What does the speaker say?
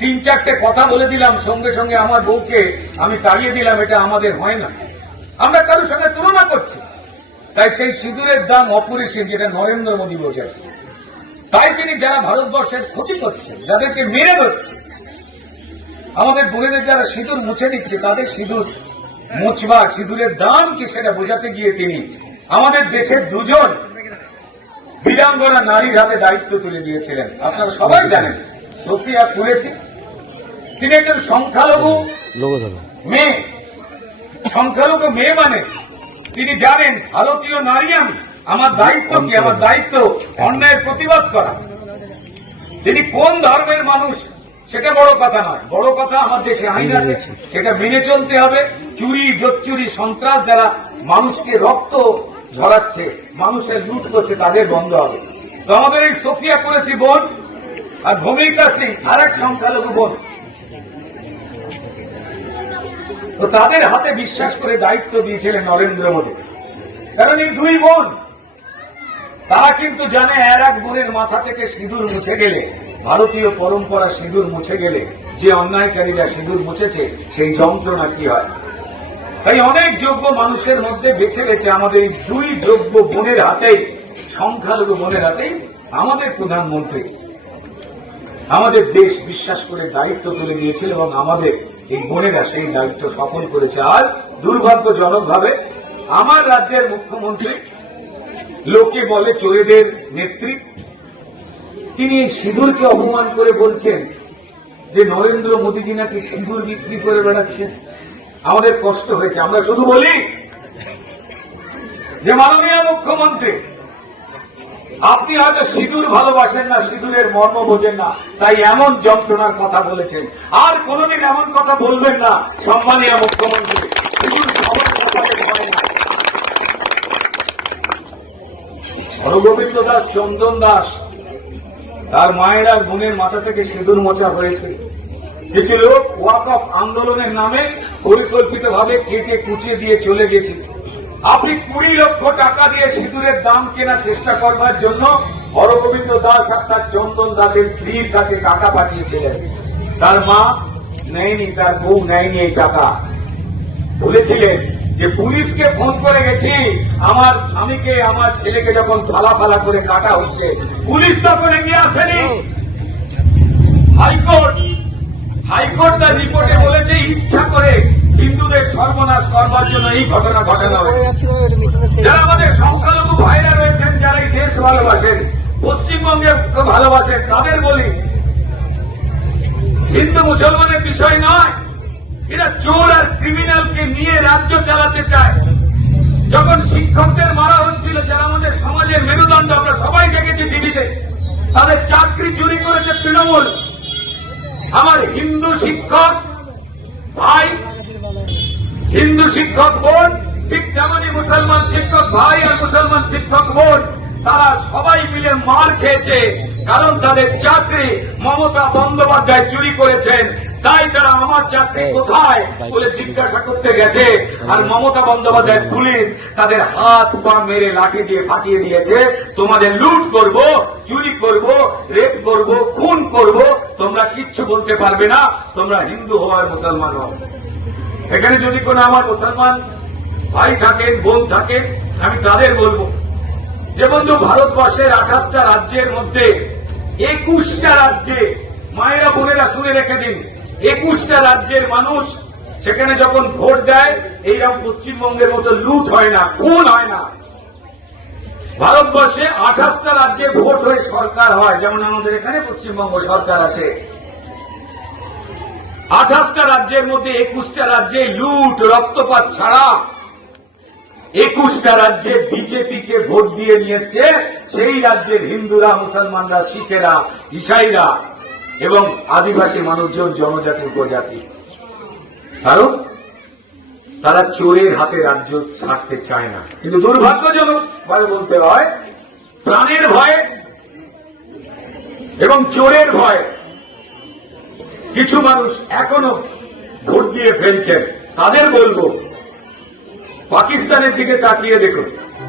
তিন চারটে কথা বলে দিলাম সঙ্গে সঙ্গে আমার বউকে আমি তাড়িয়ে দিলাম এটা আমাদের হয় না আমরা কারোর সঙ্গে তুলনা করছি তাই সেই সিঁদুরের দাম অপরিসীম যেটা নরেন্দ্র মোদী বোঝেন তাই তিনি যারা ভারতবর্ষের ক্ষতি করছেন যাদেরকে মেরে ধরছে আমাদের বোনেদের যারা সিঁদুর মুছে দিচ্ছে তাদের সিঁদুর মুছবা সিঁদুরের দাম কি সেটা বোঝাতে গিয়ে তিনি আমাদের দেশের দুজন বীরাঙ্গনা নারীর হাতে দায়িত্ব তুলে দিয়েছিলেন আপনারা সবাই জানেন সফিয়া কুরেসি তিনি একজন সংখ্যালঘু মেয়ে সংখ্যালঘু মেয়ে মানে তিনি জানেন ভারতীয় নারী আমি আমার দায়িত্ব কি আমার দায়িত্ব অন্যায়ের প্রতিবাদ করা তিনি কোন ধর্মের মানুষ সেটা বড় কথা নয় বড় কথা আমার দেশে আইন আছে সেটা মেনে চলতে হবে চুরি জোচ্চুরি সন্ত্রাস যারা মানুষকে রক্ত ঝরাচ্ছে মানুষের লুট করছে তাদের বন্ধ হবে তো আমাদের এই সোফিয়া করেছি বোন আর ভূমিকা সিং আর এক সংখ্যালঘু বোন তো তাদের হাতে বিশ্বাস করে দায়িত্ব দিয়েছিলেন নরেন্দ্র মোদী কারণ এই দুই বোন তারা কিন্তু জানে এর এক বোনের মাথা থেকে সিঁদুর মুছে গেলে ভারতীয় পরম্পরা সিঁদুর মুছে গেলে যে অন্যায়কারীরা সিঁদুর মুছেছে সেই যন্ত্রণা কি হয় তাই অনেক যোগ্য মানুষের মধ্যে বেছে গেছে আমাদের এই দুই যোগ্য বোনের হাতেই সংখ্যালঘু বোনের হাতেই আমাদের প্রধানমন্ত্রী আমাদের দেশ বিশ্বাস করে দায়িত্ব তুলে দিয়েছিল এবং আমাদের এই বোনেরা সেই দায়িত্ব সফল করেছে আর দুর্ভাগ্যজনক ভাবে আমার রাজ্যের মুখ্যমন্ত্রী লোকে বলে চোরেদের নেত্রী তিনি এই সিঁদুরকে অপমান করে বলছেন যে নরেন্দ্র মোদীজি নাকি সিঁদুর বিক্রি করে বেড়াচ্ছেন আমাদের কষ্ট হয়েছে আমরা শুধু বলি যে মাননীয় মুখ্যমন্ত্রী আপনি হয়তো সিঁদুর ভালোবাসেন না সিঁদুরের মর্ম বোঝেন না তাই এমন যন্ত্রণার কথা বলেছেন আর কোনোদিন এমন কথা বলবেন না সম্মানীয় মুখ্যমন্ত্রী হরগোবিন্দ দাস চন্দন দাস তার মায়ের আর বোনের মাথা থেকে সিঁদুর মোচা হয়েছে কিছু লোক ওয়াক অফ আন্দোলনের নামে পরিকল্পিতভাবে কেটে কুচিয়ে দিয়ে চলে গেছে আপনি কুড়ি লক্ষ টাকা দিয়ে সিঁদুরের দাম কেনার চেষ্টা করবার জন্য হরগোবিন্দ দাস আপনার চন্দন দাসের স্ত্রীর কাছে টাকা পাঠিয়েছিলেন তার মা নেয়নি তার বউ নেয়নি এই টাকা বলেছিলেন যে পুলিশকে ফোন করে গেছি আমার স্বামীকে আমার ছেলেকে যখন ফালা ফালা করে কাটা হচ্ছে পুলিশ তো করে গিয়ে আসেনি হাইকোর্ট হাইকোর্ট তার রিপোর্টে বলেছে ইচ্ছা করে হিন্দুদের সর্বনাশ করবার জন্য এই ঘটনা ঘটানো হয়েছে যারা আমাদের সংখ্যালঘু ভাইরা রয়েছেন যারা এই দেশ ভালোবাসেন পশ্চিমবঙ্গে ভালোবাসেন তাদের বলি হিন্দু মুসলমানের বিষয় নয় এরা চোর আর ক্রিমিনালকে নিয়ে রাজ্য চালাতে চায় যখন শিক্ষকদের মারা হচ্ছিল যারা আমাদের সমাজের মেরুদণ্ড আমরা সবাই দেখেছি টিভিতে তাদের চাকরি চুরি করেছে তৃণমূল আমার হিন্দু শিক্ষক ভাই হিন্দু শিক্ষক বোর্ড ঠিক তেমনি মুসলমান শিক্ষক ভাই আর মুসলমান শিক্ষক বোর্ড তারা সবাই মিলে মার খেয়েছে কারণ তাদের চাকরি মমতা বন্দ্যোপাধ্যায় চুরি করেছেন তাই তারা আমার চাকরি কোথায় বলে জিজ্ঞাসা করতে গেছে আর মমতা বন্দ্যোপাধ্যায় পুলিশ তাদের হাত পা মেরে লাঠি দিয়ে ফাটিয়ে দিয়েছে তোমাদের লুট করব চুরি করব রেপ করব খুন করব তোমরা কিচ্ছু বলতে পারবে না তোমরা হিন্দু হওয়ার মুসলমান হও এখানে যদি কোনো আমার মুসলমান ভাই থাকেন বোন থাকেন আমি তাদের বলবো যে বন্ধু ভারতবর্ষের আঠাশটা রাজ্যের মধ্যে একুশটা রাজ্যে মায়েরা বোনেরা শুনে রেখে দিন একুশটা রাজ্যের মানুষ সেখানে যখন ভোট দেয় এইরকম পশ্চিমবঙ্গের মতো লুট হয় না খুন হয় না ভারতবর্ষে আঠাশটা রাজ্যে ভোট হয়ে সরকার হয় যেমন আমাদের এখানে পশ্চিমবঙ্গ সরকার আছে আঠাশটা রাজ্যের মধ্যে একুশটা রাজ্যে লুট রক্তপাত ছাড়া একুশটা রাজ্যে বিজেপি কে ভোট দিয়ে নিয়েছে সেই রাজ্যের হিন্দুরা মুসলমানরা শিখেরা ইসাইরা এবং আদিবাসী মানুষজন জনজাতি উপজাতি কারণ তারা চোরের হাতে রাজ্য ছাড়তে চায় না কিন্তু দুর্ভাগ্যজনক ভাবে বলতে হয় প্রাণের ভয় এবং চোরের ভয় কিছু মানুষ এখনো ভোট দিয়ে ফেলছেন তাদের বলবো পাকিস্তানের দিকে তাকিয়ে দেখুন